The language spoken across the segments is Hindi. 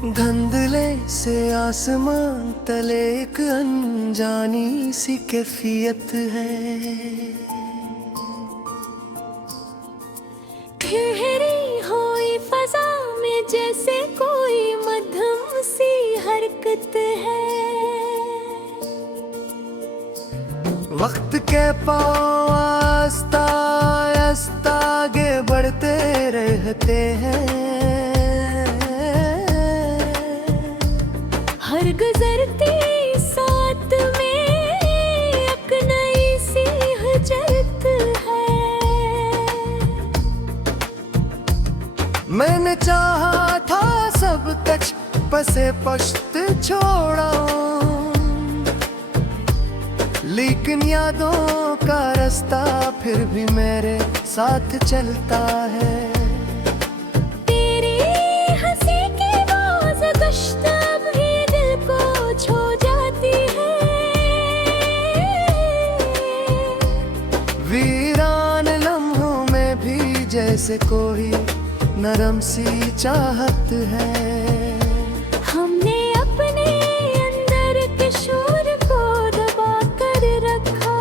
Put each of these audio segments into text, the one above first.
धुंधले से आसमान तले एक अनजानी सी कैफियत है। ठहरी हुई फजा में जैसे कोई मध्यम सी हरकत है। वक्त के पाँव आस्ता आस्ता आगे बढ़ते रहते हैं। हर गुजरती साथ में एक नई सी हजरत है। मैंने चाहा था सब कुछ पसे पश्त छोड़ा, लेकिन यादों का रास्ता फिर भी मेरे साथ चलता है। तेरी हंसी की बाज़ गश्त भी दिल को छू जाती है। वीरान लम्हों में भी जैसे कोई नरम सी चाहत है। हमने अपने अंदर के शोर को दबा कर रखा,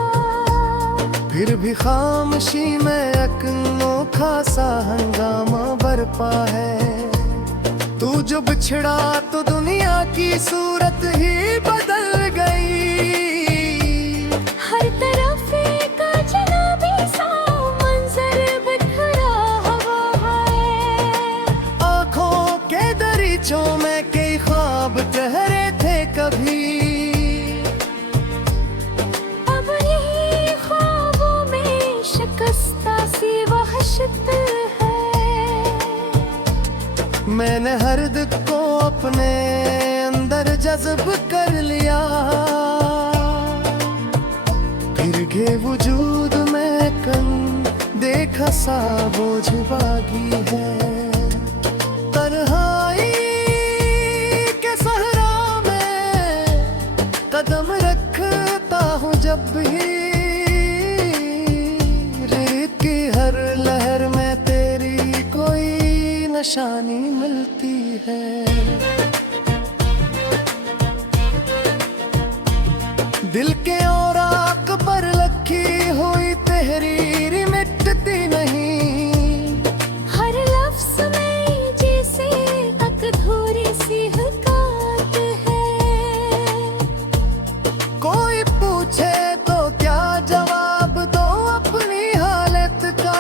फिर भी खामोशी में एक अनोखा सा हंगामा बरपा है। तू जो बिछड़ा तो दुनिया की सूरत ही बदल गई। हर तरफ एक अजनबी सा मंजर बिखरा हुआ है। आँखों के दरीचों में कई ख्वाब ठहरे थे कभी, अब यही ख्वाबों में शिकस्ता सी वहशत है। मैंने हर दुख को अपने अंदर जज्ब कर लिया, फिर गे वजूद में कन देखा सा बोझ बागी है। तन्हाई के सहरा में कदम रखता हूँ जब भी, रेत की हर लहर में तेरी कोई निशानी मिलती है। दिल के औराक पर लखी हुई तहरीर मिटती नहीं। हर लफ्ज़ में जैसे अधूरी सी हकात है। कोई पूछे तो क्या जवाब दो अपनी हालत का।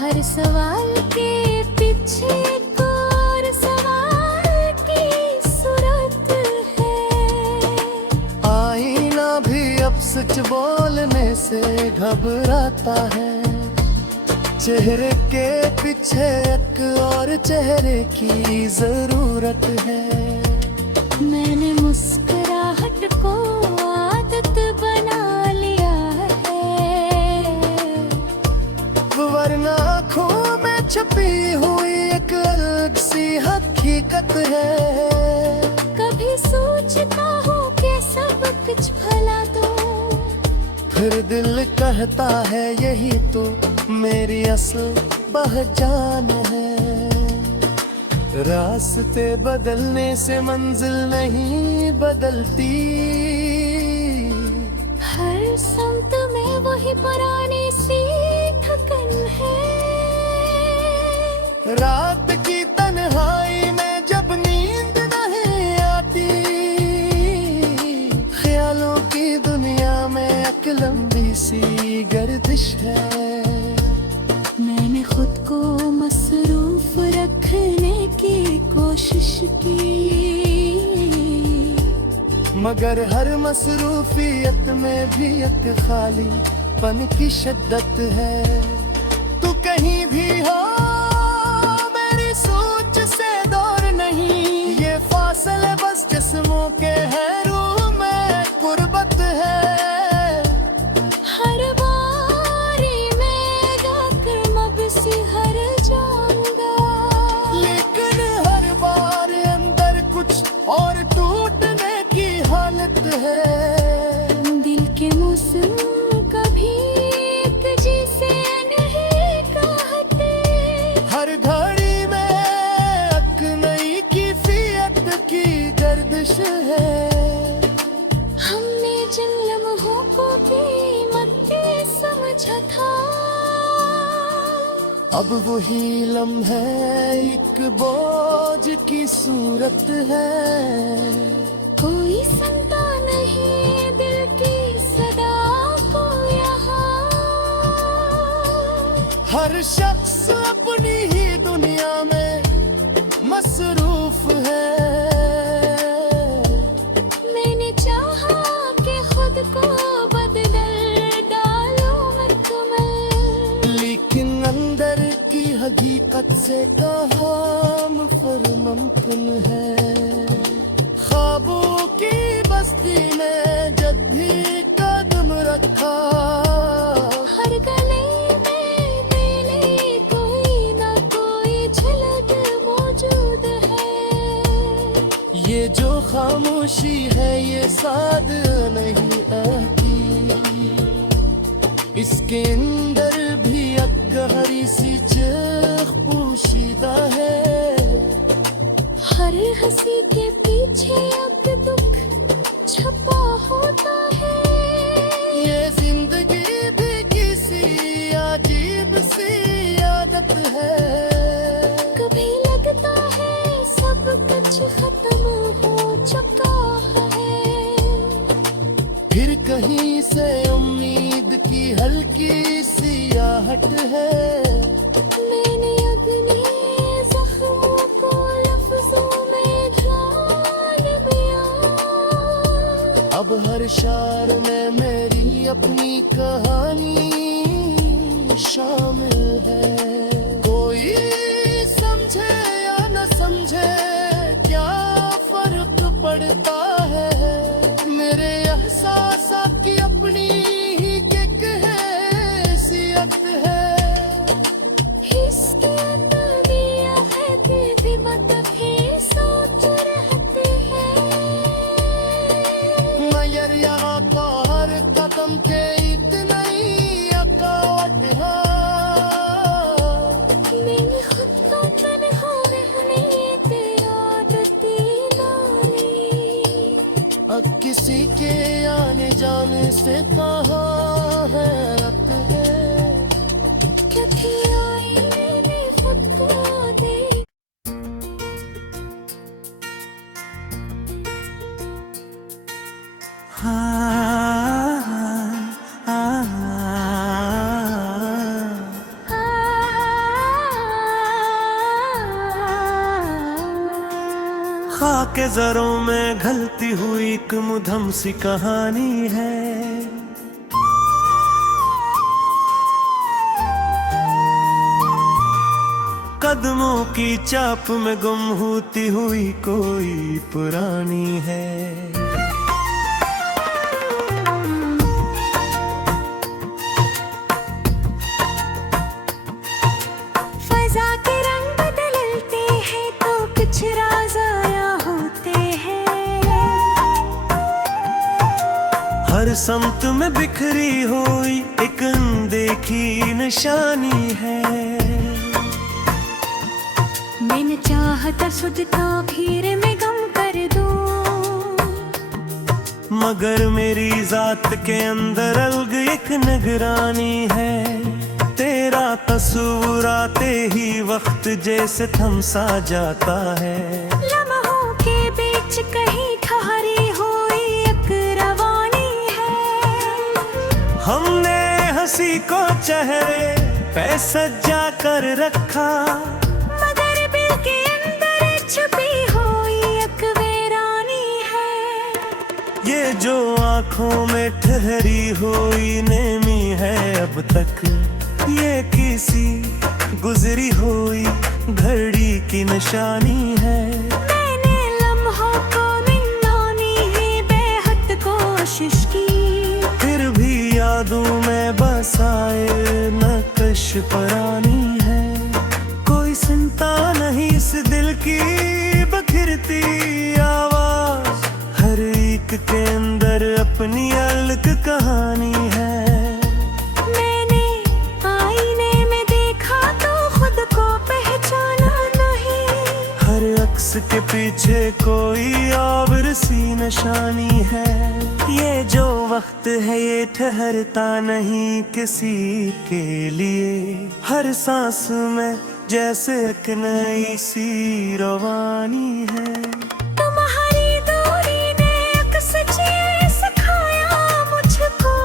हर सवाल के पीछे एक और सवाल की सूरत है। आईना भी अब सच बोलने से घबराता है। चेहरे के पीछे एक और चेहरे की जरूरत है। मैंने मुस्कुराहट को आदत बना लिया है, वरना आँखों में छुपी हुई एक अलग सी हकीकत है। कभी सोचता हूँ कि सब कुछ भला दो, फिर दिल कहता है यही तो मेरी असल पहचान है। रास्ते बदलने से मंजिल नहीं बदलती। हर संत में वही पुरानी सी थकन है। रात की तन्हाई में जब नींद नहीं आती, ख्यालों की दुनिया में एक लंबी सी गर्दिश है। मैंने खुद को मसरूफ रखने की कोशिश की, मगर हर मसरूफियत में भी एक खाली पन की शिद्दत है। तू कहीं भी हो मेरी सोच से दूर नहीं, ये फासले बस जिस्मों के हैं, रूह में गुर्बत है। हर बारी में गाकर मबसी हर जाऊंगा, लेकिन हर बार अंदर कुछ और टूटने की हालत है। दिल के मौसम कभी एक जैसे नहीं कहते। है। हमने जिन लम्हों को कीमत समझा था, अब वही लम्हे एक बोझ की सूरत है। कोई सुनता नहीं दिल की सदा को यहाँ। हर शख्स अपनी ही दुनिया में मसरूफ है। मैंने चाहा कि खुद को बदल डालूं मुकम्मल, लेकिन अंदर की हकीकत से कहाँ मुफरमंतन है। ख्वाबों की बस्ती में जब भी कदम रखा, हर गली में मेरे कोई ना कोई झलक मौजूद है। ये जो खामोशी है ये साद नहीं आती, इसके अंदर भी एक गहरी सी चीख पोशीदा है। हर हंसी के पीछे अब दुख छपा होता है। ये जिंदगी भी किसी अजीब सी आदत है। कभी लगता है सब कुछ खत्म हो चुका है, फिर कहीं से उम्मीद की हल्की सी आहट है। मैंने अपने जख्मों को लफ्जों में ढाल दिया। अब हर शार में मेरी अपनी कहानी शामिल है। कोई समझे या न समझे क्या फर्क पड़ता है। मेरे एहसास की अपनी ही एक हैसियत है। इसके अंदर दिया है कि दिमाग भी सोच रहते हैं। मगर यहाँ का हर कदम के इतना ही अकावट है। मैंने खुद को तन्हा रहने की आदत डाली। अब किसी के आने जाने से कहाँ है रब्त है। क्या थी आई मैंने खुद को दे। खाके जरों में घलती हुई एक मुधम सी कहानी है। कदमों की चाप में गुम होती हुई कोई पुरानी है। फजा के रंग बदलते हैं तो कुछ राज आया होते हैं। हर समत में बिखरी हुई एक अनदेखी निशानी है। मैंने चाहता खुद को फिर में गम कर दूं, मगर मेरी जात के अंदर अलग एक निगरानी है। तेरा तस्वुर आते ही वक्त जैसे थमसा जाता है। लम्हों के बीच कहीं ठहरी हुई एक रवानी है। हमने हंसी को चेहरे पे सजा कर रखा, मगर दिल के अंदर छुपी हुई एक वीरानी है। ये जो आंखों में ठहरी हुई नेमी है अब तक, ये किसी गुजरी हुई घड़ी की निशानी है। मैंने लम्हों को मिलाने ही बेहद कोशिश की, फिर भी यादों में बसाए नक्श परानी है। कोई सुनता नहीं इस दिल की बखिरती आवाज, हर एक के अंदर अपनी अलग कहानी है। मैंने आईने में देखा तो खुद को पहचाना नहीं। हर अक्स इसके पीछे कोई और सी निशानी है। ये जो वक्त है ये ठहरता नहीं किसी के लिए, हर सांस में जैसे एक नई सी रवानी है। तुम्हारी दूरी ने अक्स ये सिखाया मुझको,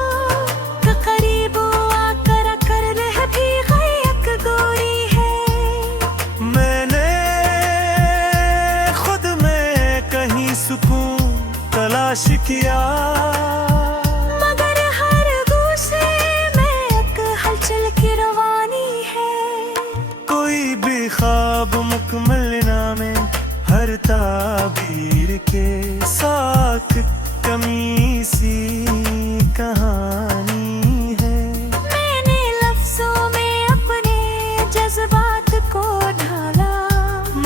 कि करीब आकर रह भी गई एक गोरी है। मैंने खुद में कहीं सुकून तलाश किया, मगर हर गूसे में एक हलचल की रवानी है। कोई भी ख्वाब मुकम्मल ना में हर ताबीर के साथ कमी सी कहानी है। मैंने लफ्जों में अपने जज्बात को ढाला,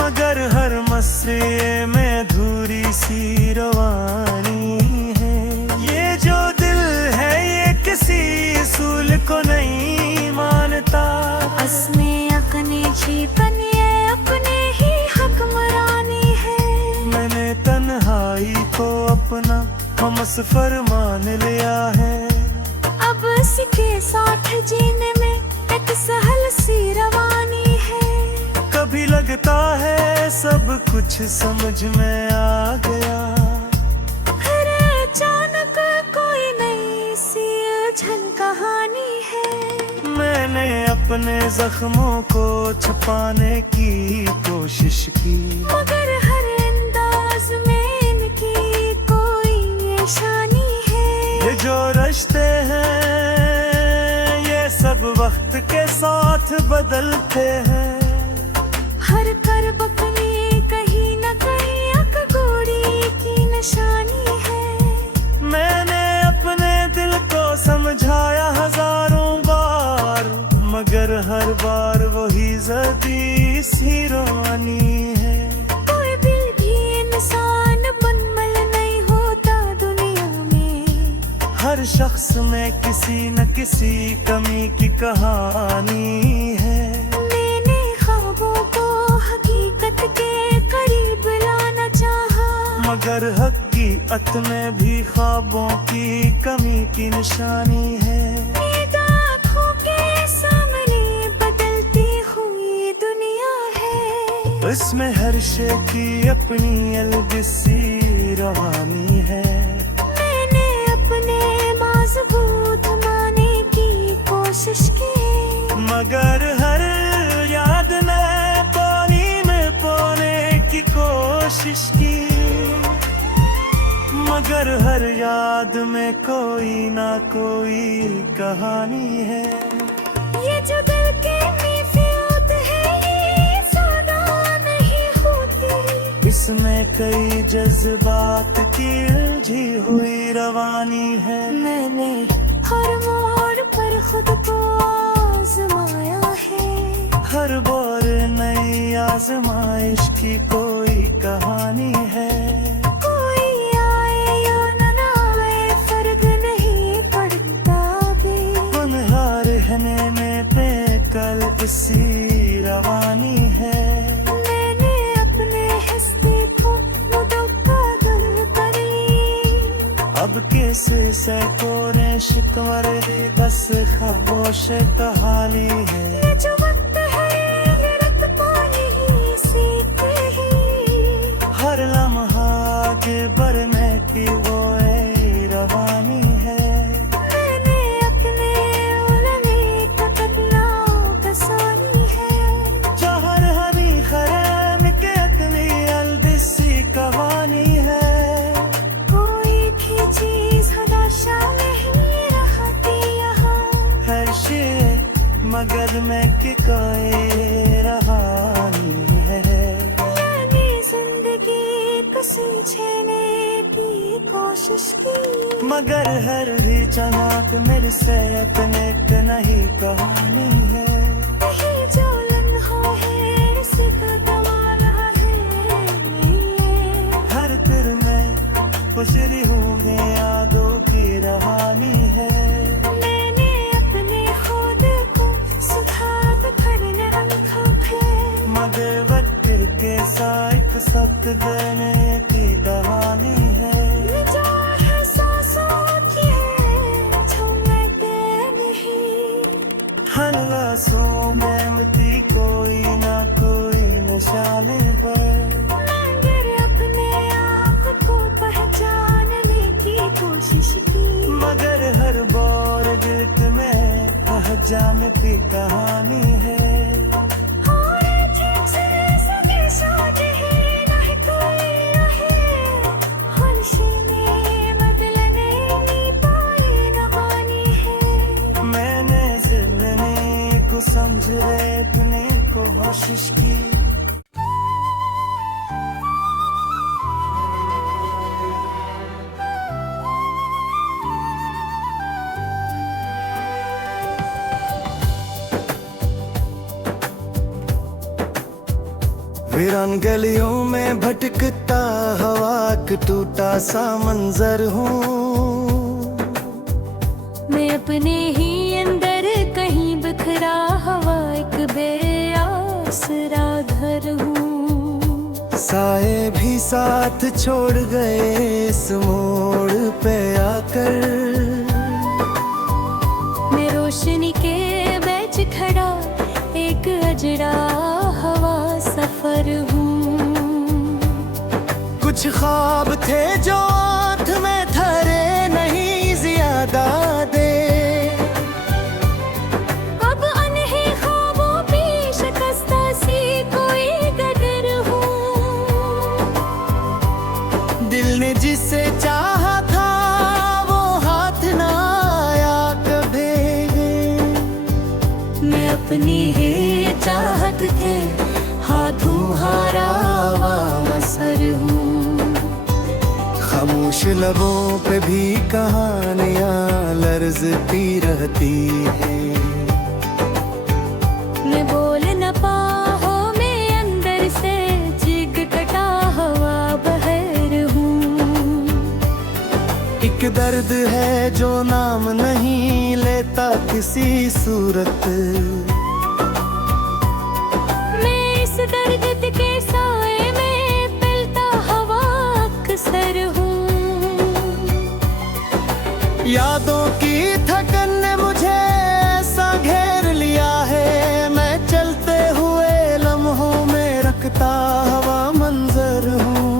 मगर हर मसले में अधूरी सी रवानी है। ये जो दिल है ये किसी असूल को नहीं मानता, असमें अपने जीवन ये अपने ही हुक्मरानी है। मैंने तन्हाई को अपना हमसफर मान लिया है। अब इसी साथ जीने में एक सहल सी रवानी है। कभी लगता है सब कुछ समझ में आ गया, फिर अचानक कोई नई सी उलझन कहानी है। मैंने अपने जख्मों को छुपाने की कोशिश की, मगर हर अंदाज में इनकी कोई निशानी है। ये जो रिश्ते हैं ये सब वक्त के साथ बदलते हैं। हर करब अपनी कहीं न कहीं एक गोरी की निशानी है। मैंने अपने दिल को समझाया हजारों बार, मगर हर बार वही जदी सी रवानी है। कोई भी इंसान मुकम्मल नहीं होता दुनिया में, हर शख्स में किसी न किसी कमी की कहानी है। मैंने ख्वाबों को हकीकत के करीब लाना चाहा, मगर हकीकत में भी ख्वाबों की कमी की निशानी है। नींद आँखों के सामने बदलती हुई दुनिया है। इसमें हर शे की अपनी अलग सी रवानी है। मैंने अपने मजबूत माने की कोशिश की, मगर हर याद ने पानी में पाने की कोशिश की, मगर हर याद में कोई ना कोई कहानी है। ये जो दिल के मिफियात है ये सादा नहीं होती, इसमें कई जज्बात की उलझी हुई रवानी है। मैंने हर मोड़ पर खुद को आजमाया है। हर बार नई आजमाइश की कोई कहानी है। कोई आए या न आए फर्क नहीं पड़ता भी, गुनहार रहने में बेकल इसी रवानी है। मैंने अपने हिस्से को मुदक्कल कर ली, अब कैसे सैकोरे शिकवर बस खामोश कहानी है। ये जो वक्त है ये रत पानी ही सीखते ही, हर लम्हा आगे बढ़ने की वो ए रवानी है। मैंने अपने उलने को तकना बसानी है। जहर हरी खरम के अकली अलबिसी कहानी है। कोई भी चीज हदाशा नहीं रहती यहाँ, हर शे मगर मैं की कोई रहानी है। मैंने जिंदगी को सुलझाने की कोशिश की, मगर हर भी चमक मेरे से अपने पे नहीं कहानी है। यही जो लम्हा है सिर्फ दवाना है। हर फिर में खुशरी हूँ मैं यादों की रहानी है। मैंने अपने खुद को सुधार करने रखा है, मगर वक्त के साथ सख्त देने की कहानी है। ये जो एहसासों की है झूमते नहीं, हर लाशों में मिलती कोई ना कोई निशानी पर। मैंने अपने आप को पहचानने की कोशिश की, मगर हर बार गिरत में पहचान की कहानी है। और ठीक से सगे सोच ही नहीं कोई रहे, होश में बदलने की कोई नवानी है। मैंने जिंदगी को समझने को कोशिश की। वीरान गलियों में भटकता हवा का टूटा सा मंजर हूँ। मैं अपने ही अंदर कहीं बिखरा हुआ एक बेआसरा घर हूँ। साए भी साथ छोड़ गए इस मोड़ पे आकर। मैं रोशनी के बीच खड़ा एक अजड़ा हवा सफर हूँ। कुछ ख्वाब थे जो आँख में ठहरे नहीं ज्यादा दे। अब अनहे ख्वाबों पे शिकस्ता सी कोई गदर हूँ। दिल ने जिसे चाहा था वो हाथ ना आया कभी। मैं अपनी ही चाहत के हाथों हारा हुआ मसर हूँ। खामोश लबों पे भी कहानियां लर्ज़ती रहती है। मैं बोल न पाऊँ मैं अंदर से जिग कटा हुआ बहर हूँ। एक दर्द है जो नाम नहीं लेता किसी सूरत। मैं इस दर्द के साए में पिलता हवा अक्सर हूँ। यादों की थकन ने मुझे ऐसा घेर लिया है। मैं चलते हुए लम्हों में रखता हवा मंजर हूँ।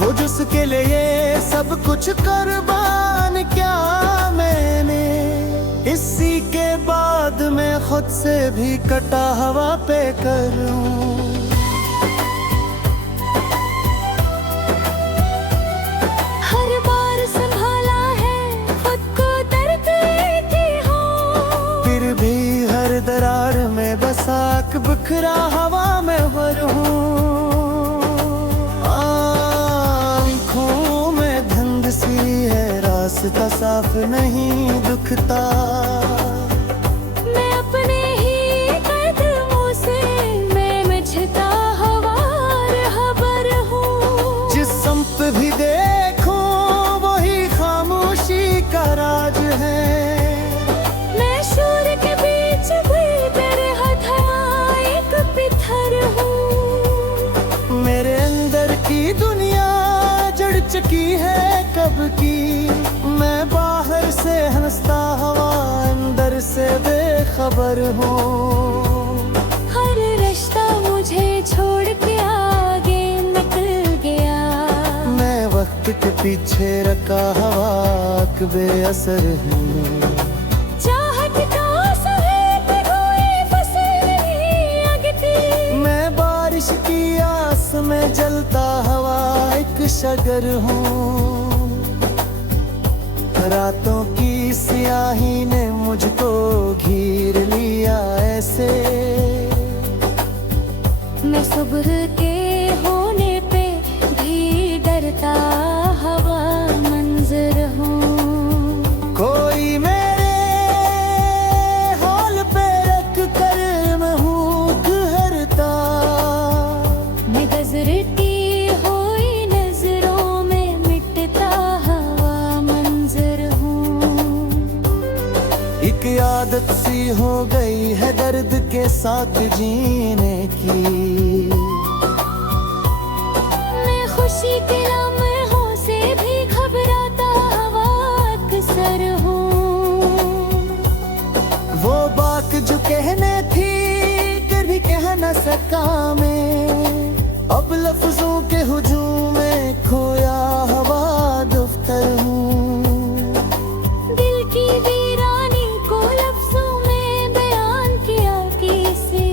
वो जिसके लिए ये सब कुछ कुर्बान क्या मैंने, इसी के बाद मैं खुद से भी कटा हवा पे करूं। हर बार संभाला है खुद को दर्द की हो, फिर भी हर दरार में बसाक बिखरा हवा में भर हूँ। आँखों में धुंध सी है रास्ता साफ नहीं दिखता। मैं अपने ही कदमों से मैं मिझता हवा रहबर हूँ। जिस संप भी देखूं वही खामोशी का राज है। मैं शोर के बीच भी तेरे हथेली एक पिथर हूँ। मेरे अंदर की दुनिया जड़ चुकी है कब की। मैं बाहर से हंसता हवा अंदर से बेखबर हूँ। हर रिश्ता मुझे छोड़ के आगे निकल गया। मैं वक्त के पीछे रखा हवा बेअसर हूँ। चाहत का सहेब कोई फसल नहीं अगती। मैं बारिश की आस में जलता हवा एक शगर हूँ। रातों की स्याही ने मुझको घेर लिया ऐसे। मैं सुबह के होने पे भी डरता हवा मंजर हूँ। कोई मेरे हाल पे रख कर मैं हूँ ठहरता। मैं गुजरती हुई नजरों में मिटता हवा मंजर हूँ। एक याद आदत सी हो गई है दर्द के साथ जीने की। मैं खुशी के लम्हों से भी घबराता हुआ अक्सर हूँ। वो बात जो कहने थी फिर भी कह न सका मैं, अब लफ्जों के हुजूम में खोया हवा दफ्तर हूँ। दिल की वीरानी को लफ्जों में बयान किया किसे।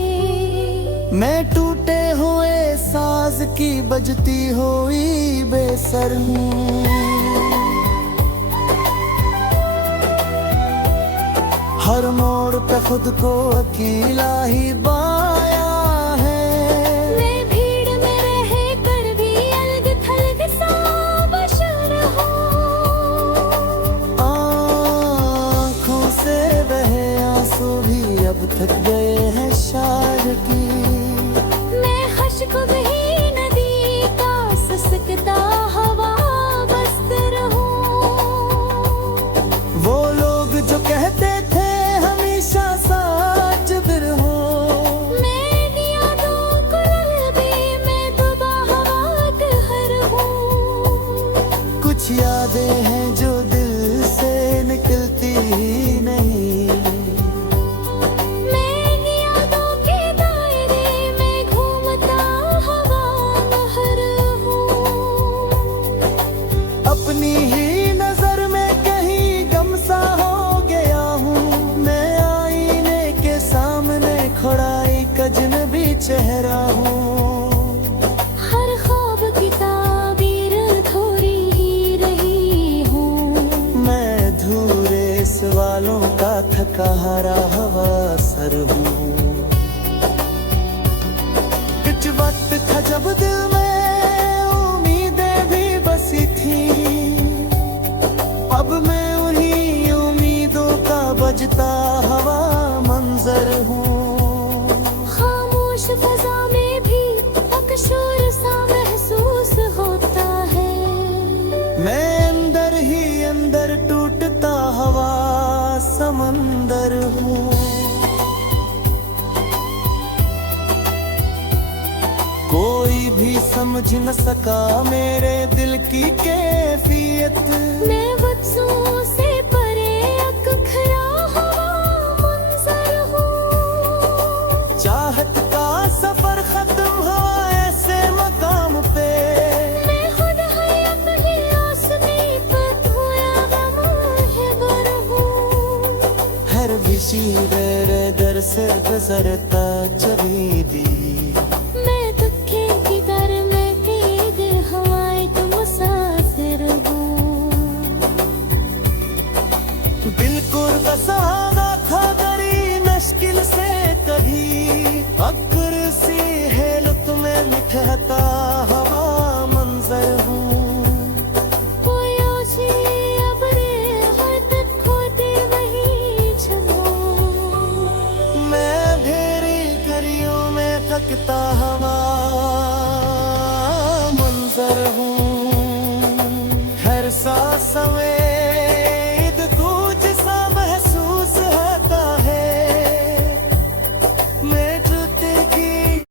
मैं टूटे हुए साज की बजती हुई बेसर हूँ। हर मोड़ पे खुद को अकेला ही पाया है। मैं भीड़ में रह कर भी अलग थलग सा बशर हूँ। आँखों से बहे आंसू भी अब थक गए हैं शार की। मैं खश्क बही नदी का ससकता हवा बस्तर हूँ। वो लोग जो कहते थे हमेशा साथ जुड़ हो, मैं यादों को ललबे मैं दुबा हवा कहर हूँ। कुछ यादें हैं जो दिल से निकलती ही नहीं। मैं यादों के दायरे में घूमता हवा महर हूँ। अपनी ही नजर में कहीं गम सा हो गया हूँ। मैं आईने के सामने खड़ा एक अजनबी चेहरा हूँ। हर ख्वाब की ताबीर थोड़ी ही रही हूँ। मैं अधूरे सवालों का थका हारा हवा सर हूँ। कुछ वक्त था जब दिल में उम्मीदें भी बसी थी, अब मैं उन्हीं उम्मीदों का बजता हवा मंजर हूँ। खामोश फजा में भी अकशोर सा महसूस होता है। मैं अंदर ही अंदर टूटता हवा समंदर हूँ। कोई भी समझ न सका मेरे दिल की कैफियत। मैं वत्सों से परे अक खरा हवा मंजर हूँ। चाहत का सफर खत्म हुआ ऐसे मकाम पे। मैं खुद हयात ही आसमी पर धोया गम है गर हूँ। हर किसी मेरे दर से गुजरता चली दी। मैं दुखे की दर में कैद हवाएं तो मुसाफिर हूँ। बिल्कुल बसाना था गरी मुश्किल से कभी, अक्र सी है लुत्फ में मिठाता हवा मंजर हूँ। कोई ओछी अबरे हर तक खोते वही छबो। मैं भेरी गरियों में थकता हवा मंजर हूँ। हर सांस में